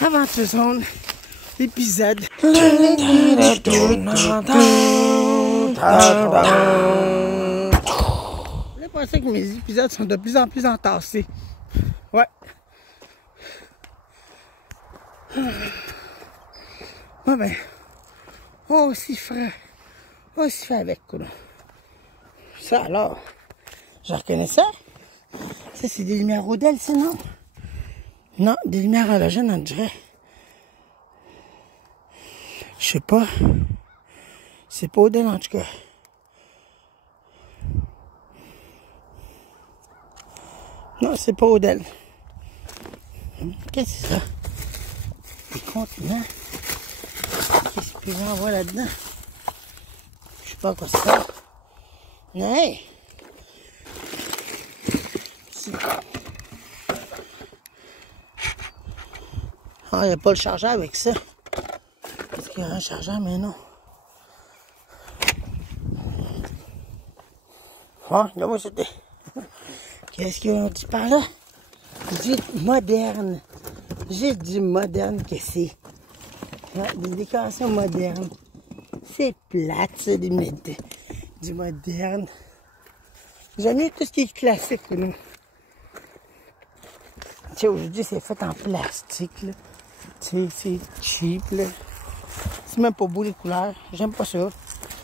Aventure Zone, épisode. Je pensais que mes épisodes sont de plus en plus entassés. Ouais. Ouais, ben. Oh, aussi frais. Aussi fait avec, quoi. Ça, alors. Je reconnais ça. Ça, c'est des lumières Rodel, c'est non? Non, des lumières halogènes, on dirait. Je sais pas. C'est pas Odell, en tout cas. Non, c'est pas Odell. Qu'est-ce que c'est ça? Des contenants. Qu'est-ce que j'en vois là-dedans? Je sais pas quoi c'est ça. Hey! Ah, il n'y a pas le chargeur avec ça. Est-ce qu'il y a un chargeur? Mais non. Ah, regarde-moi c'était. Qu'est-ce qu'on dit par là? J'ai dit moderne. J'ai dit moderne que c'est. Ouais, des décorations modernes. C'est plate, ça, du moderne. J'aime mieux tout ce qui est classique, là. Tu sais, aujourd'hui, c'est fait en plastique, là. Tu sais, c'est cheap, là. C'est même pas beau, les couleurs. J'aime pas ça.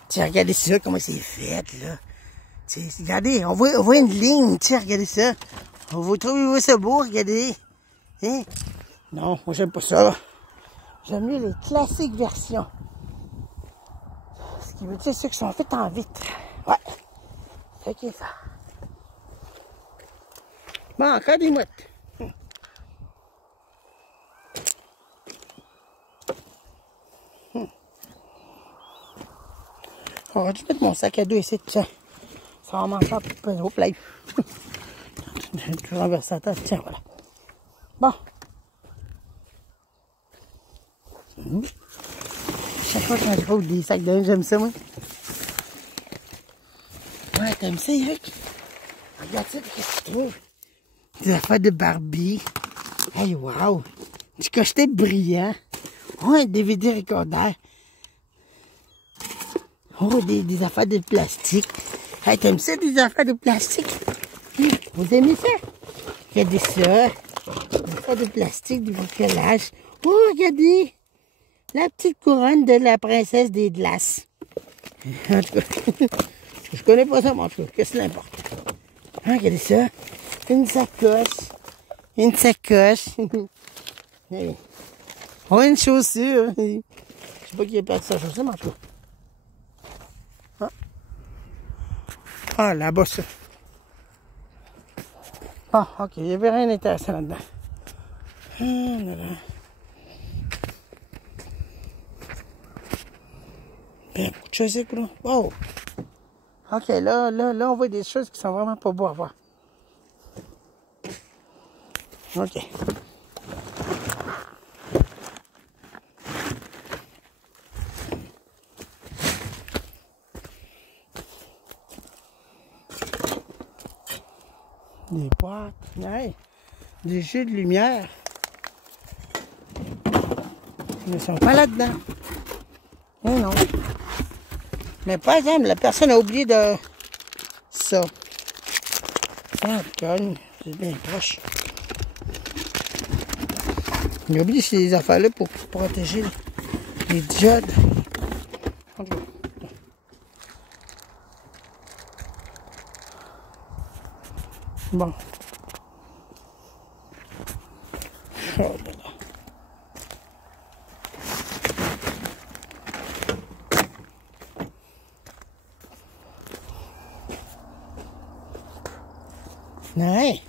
Tu sais, regardez ça, comment c'est fait, là. Tu sais, regardez, on voit une ligne, tu sais, regardez ça. Vous trouvez ça beau, regardez. Hein? Non, moi, j'aime pas ça. J'aime mieux les classiques versions. Ce qui veut dire ceux qui sont faits en vitre. Ouais. C'est ok, ça. Bon, encore des mouettes. On va mettre mon sac à dos ici, tiens. Ça va m'en faire pour au play. Je renverse la tête, tiens, voilà. Bon. Chaque fois quand je trouve des sacs de linge, j'aime ça, moi. Ouais, t'aimes ça, Eric? Regarde ça, qu'est-ce que tu trouves? Des affaires de Barbie. Hey, wow! Du cachetet brillant. Oh, un DVD recorder. Oh, des affaires de plastique. Hey, t'aimes ça, des affaires de plastique? Vous aimez ça? Regardez ça. Des affaires de plastique, du bricolage. Oh, regardez! La petite couronne de la princesse des glaces. En tout cas, je connais pas ça, mais en tout cas, qu'est-ce que l'importe? Ah, regardez ça. Une sacoche. Une sacoche. Hey. Oh, une chaussure. Je sais pas qui a perdu sa chaussure, mais en tout cas. Ah, là-bas, ça. Ah, ok, il n'y avait rien d'intéressant là-dedans. Ah, là, là. Ben, beaucoup de choses, là. Oh! Ok, là, on voit des choses qui sont vraiment pas beaux à voir. Ok. Des boîtes, hey, des jeux de lumière. Ils ne sont pas là-dedans. Oh non. Mais par exemple, la personne a oublié de ça. Ah, conne, c'est bien proche. Il a oublié ces affaires-là pour protéger les diodes. Bon. Oh là là. Ouais.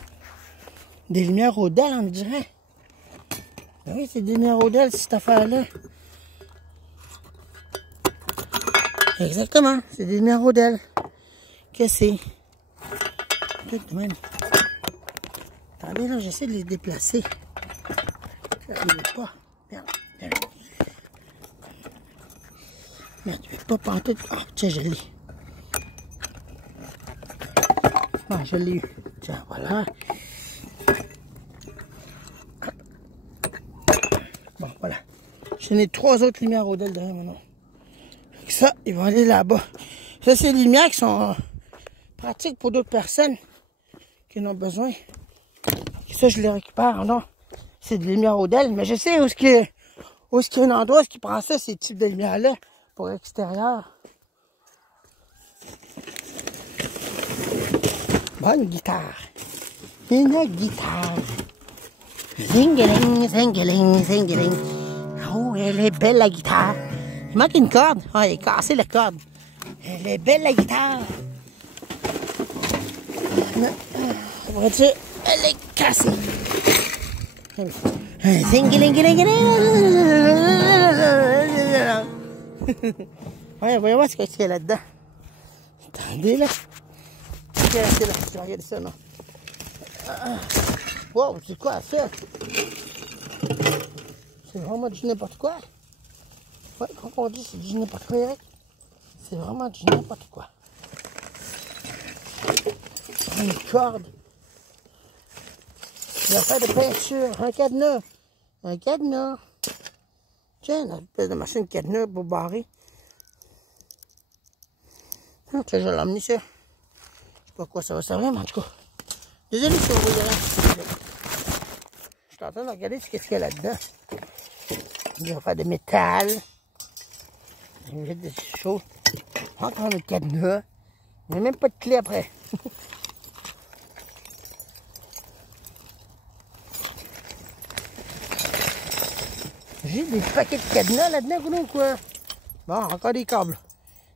Des lumières Odell, on dirait. Oui, c'est des lumières Odell, cette affaire-là. Exactement, c'est des lumières Odell. Qu'est-ce que c'est? Tout de même. Attendez, là, j'essaie de les déplacer. Ça ne veut pas. Merde, merde. Merde, je vais pas pantoute. Ah, tiens, je l'ai. Ah, je l'ai eu. Tiens, voilà. Bon, voilà. J'en ai 3 autres lumières Rodel derrière mon nom. Ça, ils vont aller là-bas. Ça, c'est des lumières qui sont pratiques pour d'autres personnes qui en ont besoin. Et ça, je les récupère. Non, c'est des lumières Rodel. Mais je sais où est-ce qu'il y a un endroit qui prend ça, ces types de lumières-là, pour l'extérieur. Bonne guitare. Une guitare. Zingeling, zingeling, zingeling. Oh, elle est belle la guitare. Il manque une corde. Ah, il est cassé la corde. Elle est belle la guitare. Ça pourrait dire, elle est cassée. Zingeling, ouais, voyons voir ce qu'il y a là-dedans. Attendez là. Regardez là, regardez ça, non? Wow, c'est quoi ça? C'est vraiment du n'importe quoi. Ouais, comme on dit, c'est du n'importe quoi, Eric. C'est vraiment du n'importe quoi. Une corde. Une affaire de peinture. Un cadenas. Un cadenas. Tiens, une espèce de machine cadenas pour barrer. Ah, tiens, je vais l'emmener ça. Je sais pas à quoi ça va servir, mais en tout cas. Désolé si vous voyez rien. Je suis en train de regarder ce qu'il y a là-dedans. Il va faire de métal. Il va des choses. Encore le cadenas. Il n'y a même pas de clé après. J'ai des paquets de cadenas là-dedans, ou quoi? Bon, encore des câbles.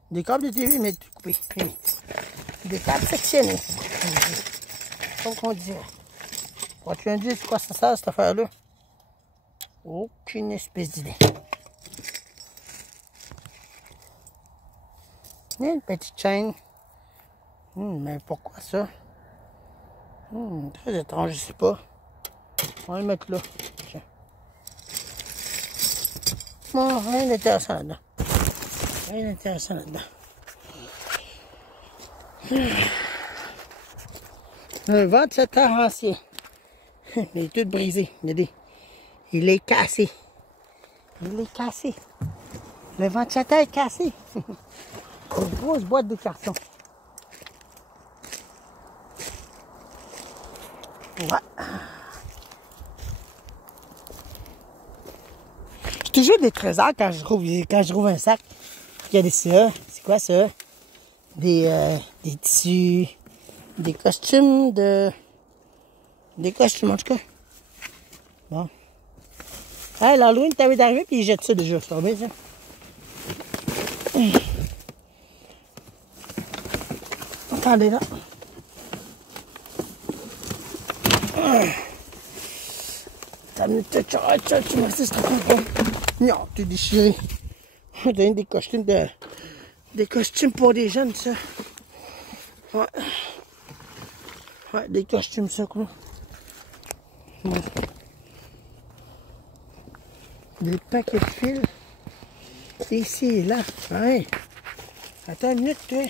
Des câbles de TV, mais tout coupés. Des câbles sectionnés. Comme on dirait. Pourrais-tu me dire c'est quoi ça sert, cette affaire-là? Aucune espèce d'idée. Il y a une petite chaîne. Mais pourquoi ça? Très étrange, je sais pas. On va le mettre là. Tiens. Bon, rien d'intéressant là-dedans. Rien d'intéressant là-dedans. Un ventilateur ancien. Il est tout brisé. Regardez. Il est cassé. Il est cassé. Le ventilateur est cassé. Une grosse boîte de carton. Ouais. J'ai toujours des trésors quand je trouve un sac. Regardez ça. C'est quoi ça? Des tissus. Des costumes de... Des costumes en tout cas. Bon. Ah, l'Halloween t'avait d'arriver puis il jette ça déjà. C'est bien ça. Attendez là. T'as mis ta charrette, tu m'as dit, c'est trop. Non, t'es déchiré. On donne des costumes des costumes pour des jeunes, ça. Ouais. Ouais, des costumes, ça, quoi. Ouais. Des paquets de fils. Ici et là. Ouais. Attends une minute, toi.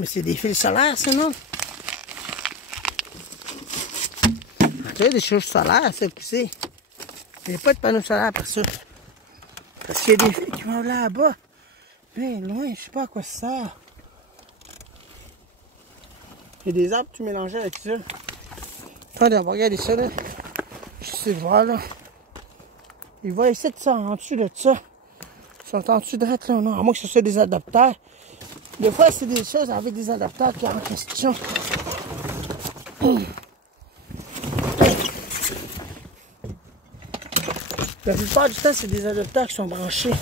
Mais c'est des fils solaires, ça, non? Tu vois, des choses solaires, ça, poussé. Il n'y a pas de panneau solaire pour ça. Parce qu'il y a des fils qui vont là-bas. Mais loin, je sais pas à quoi ça sert. Il y a des arbres tout mélangés avec ça. Attendez, on va regarder ça, là. Je sais voir, là. Ils vont essayer de ça en dessous de ça. Ils sont en dessous de là, non. À moins que ce soit des adapteurs. Des fois, c'est des choses avec des adapteurs qui sont en question. La plupart du temps, c'est des adapteurs qui sont branchés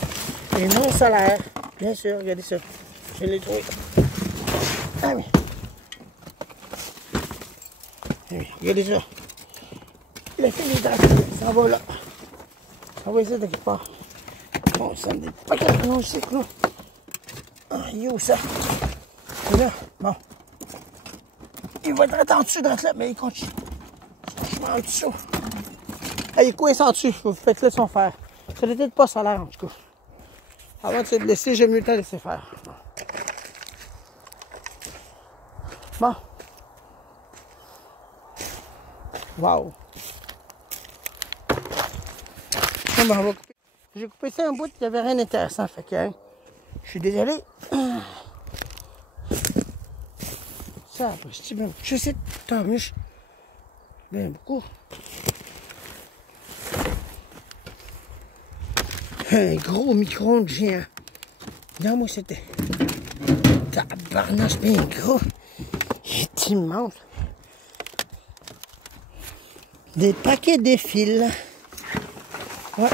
et non solaires. Bien sûr, regardez ça. Je l'ai trouvé. Ah oui. Oui, regardez ça. Le fil est dans ça va là. Ça va essayer de quelque part. Bon, ça me dit pas quelque chose ici, là. Ah, il est où ça? C'est là. Bon. Il va être en dessous de là, mais il continue. Je m'en dessous. Ah, il est coincé en dessus. Vous faites-le son fer. Ça n'était pas solaire, en tout cas. Avant de se laisser, j'aime mieux le temps laisser faire. Bon. Wow. on va couper. J'ai coupé ça un bout, il n'y avait rien d'intéressant. Fait que, hein, je suis désolé. Ça, après, je sais, tant mieux. Bien beaucoup. Un gros micro-ondes géant. Non, moi, c'était. Tabarnache bien gros. Il est immense. Des paquets de fils. Ouais.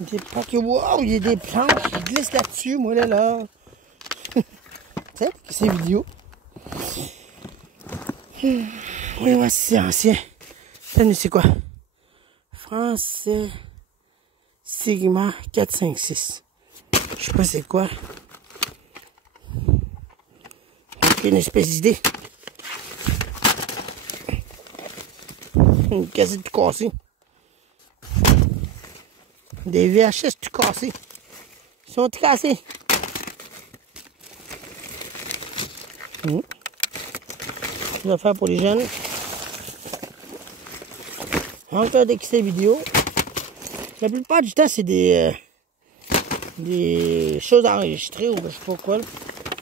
Des paquets. Wow, il y a des planches. Je glisse là-dessus, moi, là. Tu sais, ces vidéos. Oui, ouais, c'est ancien. C'est quoi? Français Sigma 456. Je sais pas c'est quoi. Une espèce d'idée. Une cassette tout cassée. Des VHS tout cassés. Ils sont tout cassés. Des affaires pour les jeunes. Encore des cassets vidéo. La plupart du temps, c'est des choses enregistrées ou je sais pas quoi. Là.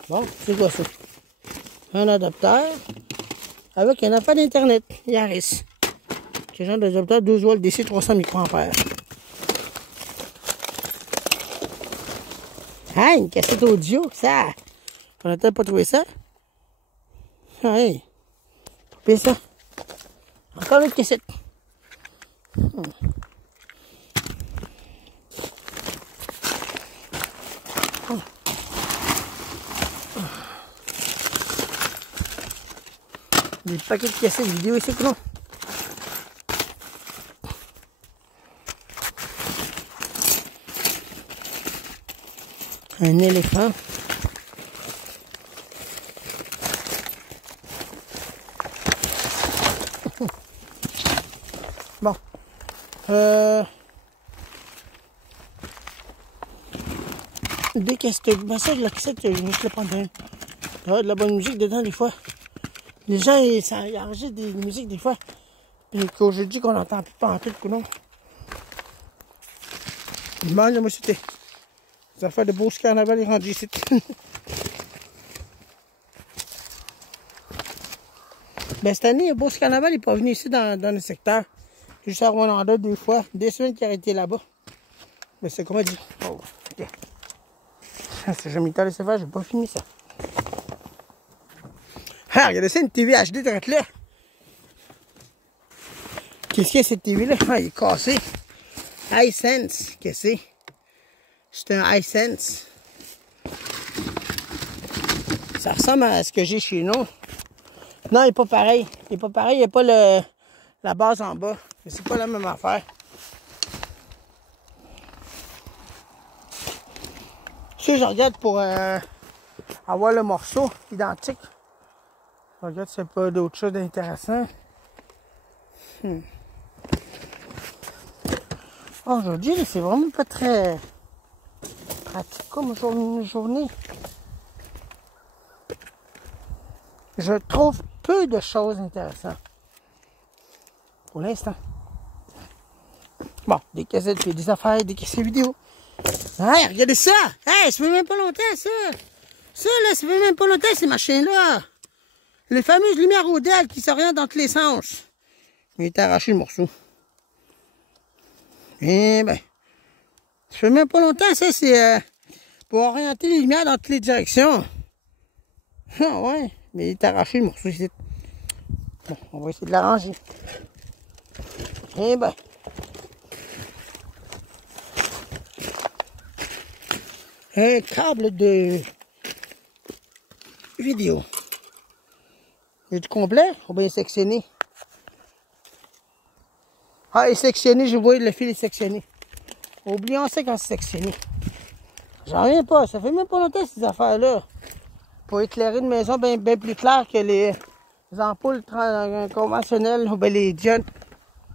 Bon, c'est quoi ça? Un adapteur avec un affaire d'internet, Yaris. Quel genre d'adapteur 12 volts DC 300 microampères. Ah, une cassette audio, ça. On n'a peut-être pas trouvé ça. Ah, hey. Coupez ça. Encore une autre cassette. Des paquets de cassettes vidéo ici, non? Un éléphant. Bon. Des cassettes. Ben ça, la cassette, je vais juste le prendre un. Il y a de la bonne musique dedans, des fois. Les gens, ils enregistrent des musiques, des fois. Puis qu'aujourd'hui, qu'on n'entend plus pas en tout, non? Demande, moi, c'était. Les affaires de Beauce Carnaval est rendu ici. Ben, cette année, Beauce Carnaval n'est pas venu ici dans le secteur. Juste à Rwanda, deux fois. Des semaines qu'il a été là-bas. Mais c'est comme on dit. Oh, ok. C'est jamais le temps de se faire, j'ai pas fini ça. Ah, regardez ça, une TV HD de là. Qu'est-ce qu'il y a cette TV-là? Ah, il est cassé. iSense, qu'est-ce que c'est? C'est un iSense. Ça ressemble à ce que j'ai chez nous. Non, il n'est pas pareil. Il n'est pas pareil, il n'y a pas la base en bas. Mais c'est pas la même affaire. Si je regarde pour avoir le morceau identique. Je regarde s'il n'y a pas d'autre chose d'intéressant. Aujourd'hui, c'est vraiment pas très pratique comme journée. Je trouve peu de choses intéressantes. Pour l'instant. Bon, des cassettes, puis des affaires, des cassettes vidéo. Hey, regardez ça! Hey, ça fait même pas longtemps, ça! Ça, là, ça fait même pas longtemps, ces machins-là! Les fameuses lumières Odell qui s'orientent dans tous les sens. Il est arraché le morceau. Eh ben, ça fait même pas longtemps, ça, c'est pour orienter les lumières dans toutes les directions. Ah ouais, mais il est arraché le morceau ici. Bon, on va essayer de l'arranger. Eh ben. Un câble de vidéo. Il est complet ou bien sectionné? Ah, il est sectionné, je vois le fil est sectionné. Oublions ça quand c'est sectionné. J'en reviens pas, ça fait même pas longtemps ces affaires-là. Pour éclairer une maison bien plus claire que les ampoules conventionnelles ou bien les diodes.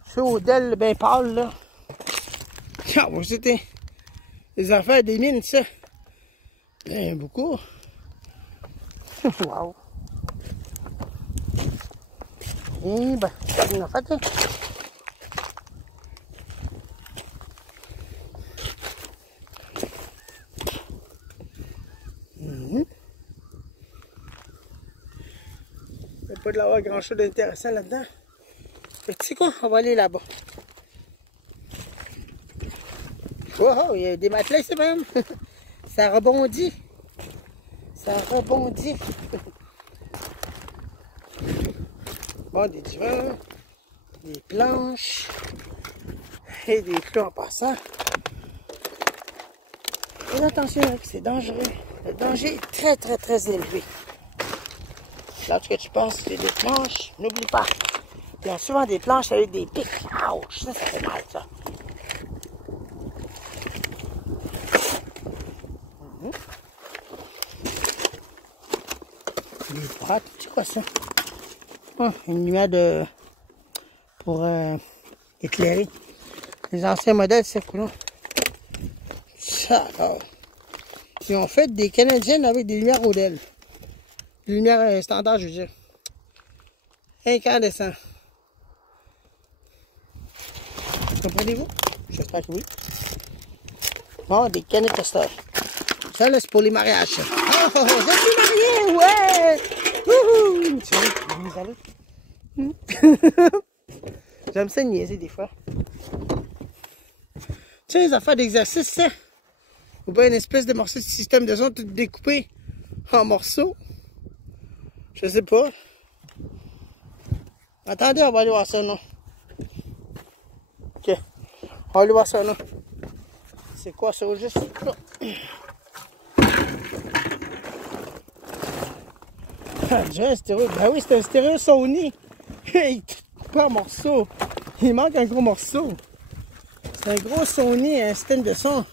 Ceux Odell bien pâles là. Ah, c'était les affaires des mines, ça. Bien beaucoup. Wow. Et ben, on a fait. pas de l'avoir grand chose d'intéressant là-dedans. Fait que tu sais quoi, on va aller là-bas. Wow, il y a des matelas ici même. Ça rebondit. Ça rebondit. Bon, des divans, des planches et des clous en passant. Et attention, c'est dangereux. Le danger est très, très, très élevé. Lorsque tu passes sur des planches, n'oublie pas. Ils ont souvent des planches avec des pics. Ouch, ça fait mal, ça. Des boîtes, c'est quoi ça? Oh, une lumière pour éclairer. Les anciens modèles, c'est cool. Ça, alors. Ils ont fait des Canadiennes avec des lumières Rodel. Des lumières standards, je veux dire. Incandescent. Comprenez-vous? J'espère que oui. Bon, des canettes castors. Ça, là, c'est pour les mariages. Oh, je suis marié, ouais! Wouhou! Tu vois, j'aime ça niaiser des fois. Tu sais, les affaires d'exercice, ça? Ou bien une espèce de morceau de système de son tout découpé en morceaux. Je sais pas. Attendez, on va aller voir ça, non? Ok. On va aller voir ça, non? C'est quoi ça, juste là? Ah, déjà un stéréo. Ben oui, c'est un stéréo Sony. Il coupe pas en morceaux. Il manque un gros morceau. C'est un gros Sony, un système de son.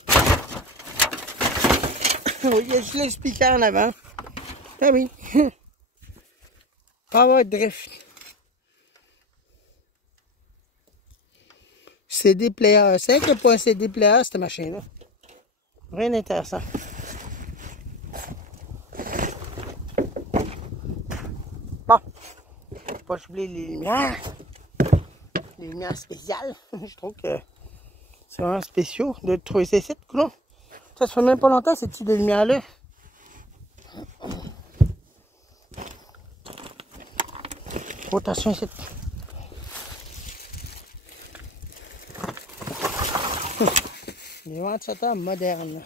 Oui, il y a juste le speaker en avant. Ah oui. Power drift. CD player. C'est vrai qu'il n'y a pas un CD player, cette machine-là. Rien d'intéressant. Bon. Faut pas oublier les lumières. Les lumières spéciales. Je trouve que c'est vraiment spéciaux de trouver ces sites, non? Ça fait même pas longtemps, ces types de lumières-là. Oh, attention ici. Les ventilateurs modernes.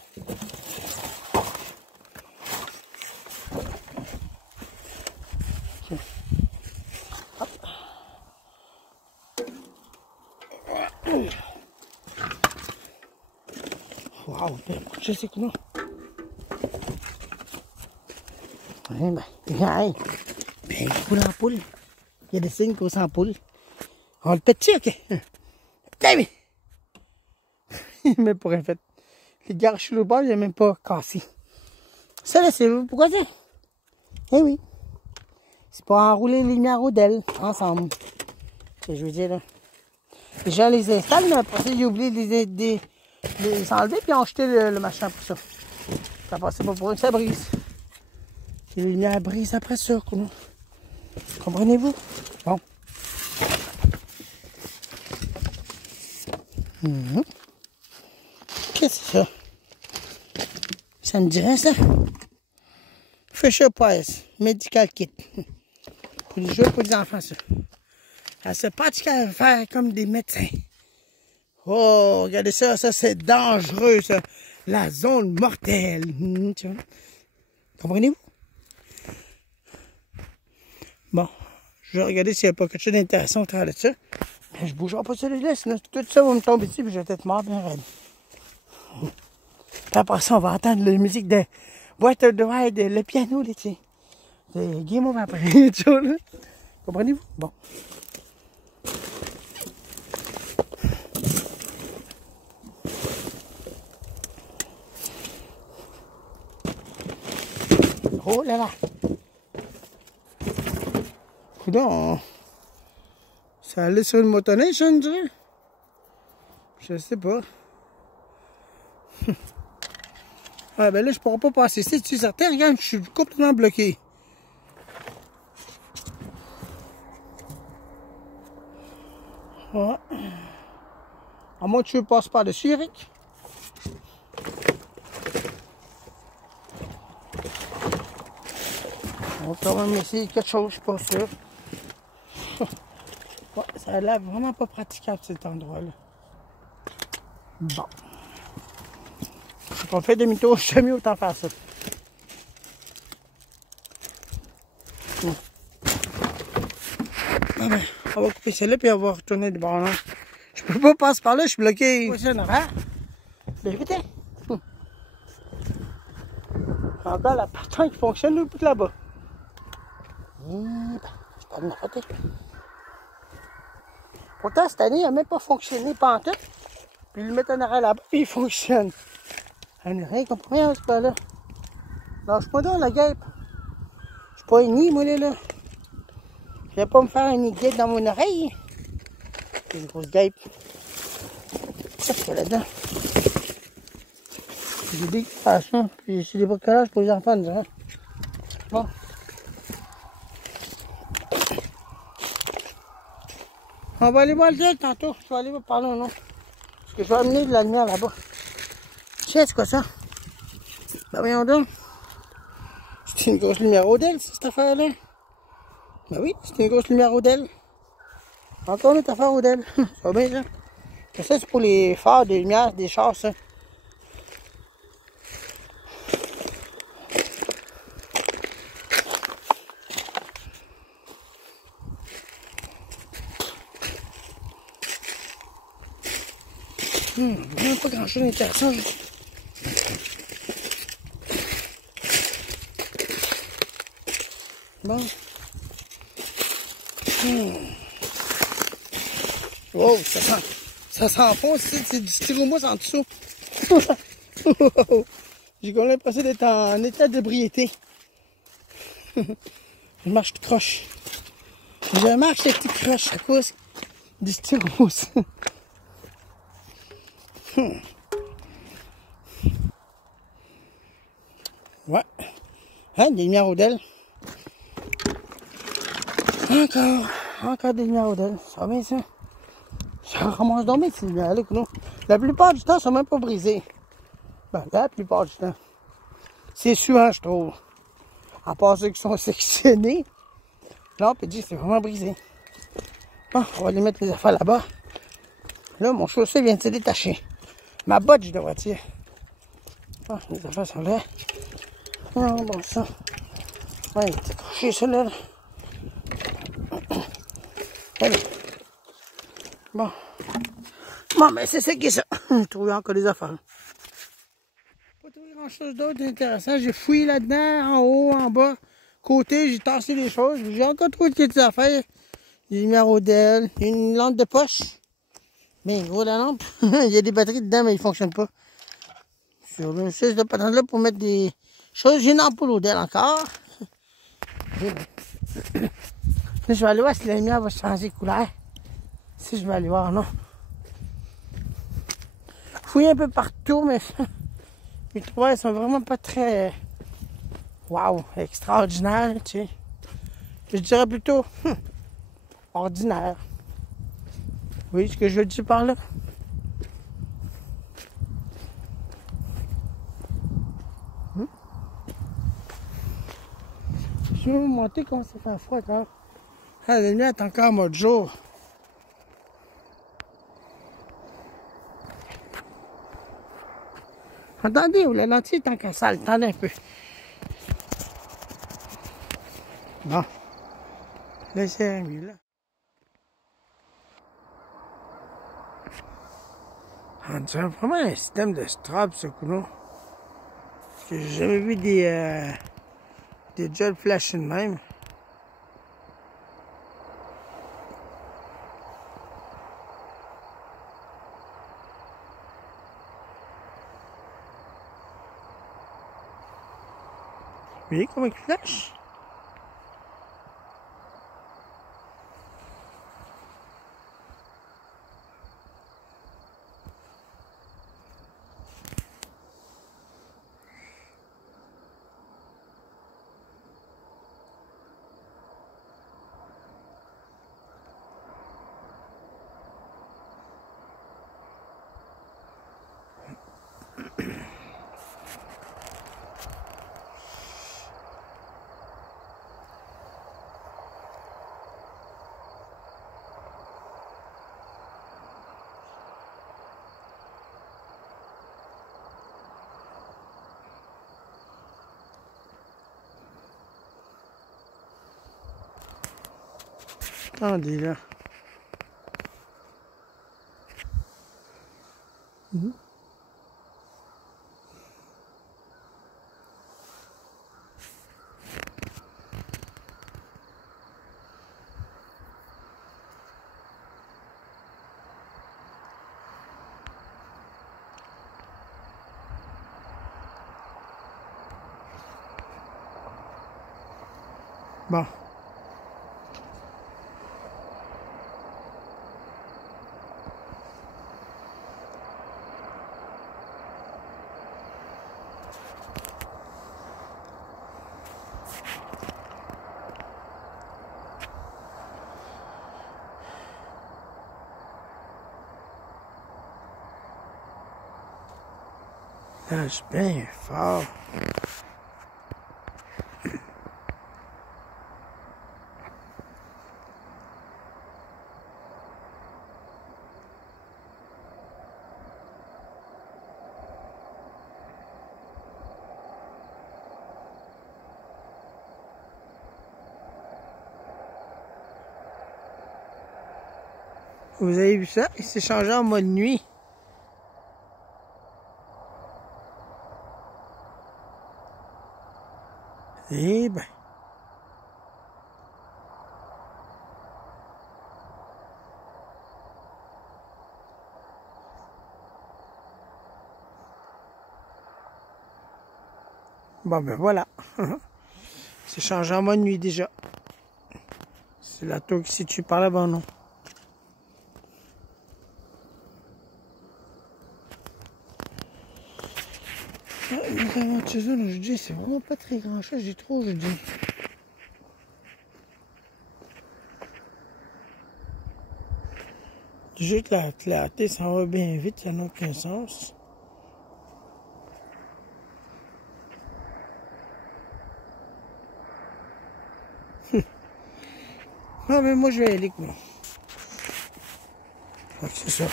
Hop. Wow, je sais que non. Oui, ben, poule en poule. Il y a des signes qu'on s'en poule. On le pète-tu, ok? Damn! Il n'est même pas rien fait. Les garches sur le bord, il n'est même pas cassé. Ça, là, c'est pourquoi c'est? Eh oui. C'est pour enrouler les lumières Rodel ensemble. C'est je veux dire, là. Les gens les installent, mais après ça, ils oublient de les enlever, puis ils ont jeté le machin pour ça. Ça passait pas pour eux, ça brise. Et les lumières brisent après ça, quoi. Comprenez-vous? Bon. Qu'est-ce que c'est ça? Ça me dirait ça? Fisher Price Medical Kit. Pour les jouets pour les enfants, ça. Elle se pratique à faire comme des médecins. Oh, regardez ça, ça c'est dangereux, ça. La zone mortelle. Tu vois? Comprenez-vous? Bon, je vais regarder s'il n'y a pas quelque chose d'intéressant au travers de ça. Mais je ne bougerai pas celui-là, sinon tout ça va me tomber dessus et je vais être mort bien raide. Puis après ça, on va entendre la musique de Water the Ride, le piano, là, tu sais. C'est game over après, tu vois, là. Comprenez-vous? Bon. Oh là là! Coudonc, ça allait sur une motoneige, on dirait? Je sais pas. Ah ben là, je pourrais pas passer ici, tu es certain? Regarde, je suis complètement bloqué. Ouais. À moins que tu passes par-dessus, Eric. On va quand même essayer quelque chose, je suis pas sûr. ça a l'air vraiment pas praticable cet endroit-là. Bon. Donc on fait demi-tour, je mieux autant faire ça. Ah ben, on va couper celle-là puis on va retourner de bord là. Je peux pas passer par là, je suis bloqué. C'est un horaire. Vérité. Encore la patente qui fonctionne au bout là-bas. C'est pas de ma faute. Pourtant, cette année, il n'a même pas fonctionné pantoute. Puis le mettre en arrêt là-bas, puis il fonctionne. On n'a rien compris à ce pas-là. Lâche-moi donc la guêpe. Je suis pas un nid, moi, là. Je vais pas me faire un nid de guêpe dans mon oreille. C'est une grosse guêpe. Ça, c'est là-dedans. J'ai des façons, puis c'est des bricolages pour les enfants, disons. Bon. On va aller voir le gel tantôt. Je vais aller voir par là, non? Parce que je vais amener de la lumière là-bas. Tiens, c'est quoi ça? Ben voyons donc. C'est une grosse lumière Odell, cette affaire-là. Ben oui, c'est une grosse lumière Odell. Encore une autre affaire Odell. Ça va bien, ça. Ça, c'est pour les phares des lumières des chars, ça. Vraiment pas grand chose d'intéressant. Bon. Wow, ça s'enfonce ici, c'est du styromousse en dessous. J'ai comme l'impression d'être en état d'ébriété. Je marche tout croche. Je marche tout croche à cause du styromousse. Ouais. Hein, des lumières Odell. Encore des lumières Odell. Ça va bien ça. Ça recommence dormir ces lumières-là, écoute. La plupart du temps, elles sont même pas brisées. Ben, la plupart du temps. C'est souvent, je trouve. À part ceux qui sont sectionnés. Là, on peut dire que c'est vraiment brisé. Bon, on va aller mettre les affaires là-bas. Là, mon chaussée vient de se détacher. Ma botte, je devrais tirer. Ah, les affaires sont là. Ah, bon, ça. Ouais, il est accroché, ça, là. Allez. Bon. Bon, mais c'est ça qui est ça. J'ai trouvé encore des affaires. Pas trouvé grand-chose d'autre d'intéressant. J'ai fouillé là-dedans, en haut, en bas, côté, j'ai tassé des choses. J'ai encore trouvé des affaires. Des lumières Odell, une lampe de poche. Mais gros, la lampe, il y a des batteries dedans, mais ils ne fonctionnent pas. Sur le 6 de patente là pour mettre des choses. J'ai une ampoule Odell encore. Là, je vais aller voir si la lumière va changer de couleur. Si je vais aller voir, non. Fouiller un peu partout, mais les trouvailles sont vraiment pas très... Waouh, extraordinaires, tu sais. Je dirais plutôt ordinaire. Vous voyez ce que je veux dire par là? Je vais vous montrer comment ça fait froid, là. Ah, la lumière est encore en mode jour. Attendez, la lentille est encore sale. Attendez un peu. Bon. Là, c'est mieux, là. On dirait vraiment un système de strap, ce coup-là. Parce que j'ai jamais vu des gels flashés de même. Vous voyez comment il flash? Attendez, là. Bon. Lâche bien fort. Vous avez vu ça? Il s'est changé en mode nuit. Eh ben. Bon ben voilà. C'est changé en mode nuit déjà. C'est la tour qui se situe par là-bas, non? Les aventures aujourd'hui, c'est vraiment pas très grand chose, j'ai trop aujourd'hui. Juste la clarté, ça va bien vite, ça n'a aucun sens. Non, mais moi je vais y aller, moi. C'est ça.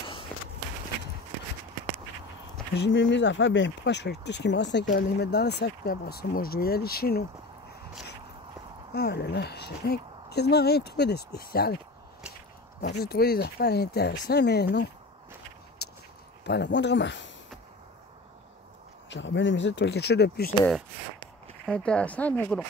J'ai mis mes affaires bien proches, fait que tout ce qui me reste, c'est qu'à les mettre dans le sac, puis après ça, moi je dois y aller chez nous. Ah là là, j'ai quasiment rien trouvé de spécial. J'ai trouvé des affaires intéressantes, mais non. Pas le moindrement. J'aurais bien aimé ça de trouver quelque chose de plus intéressant, mais bon.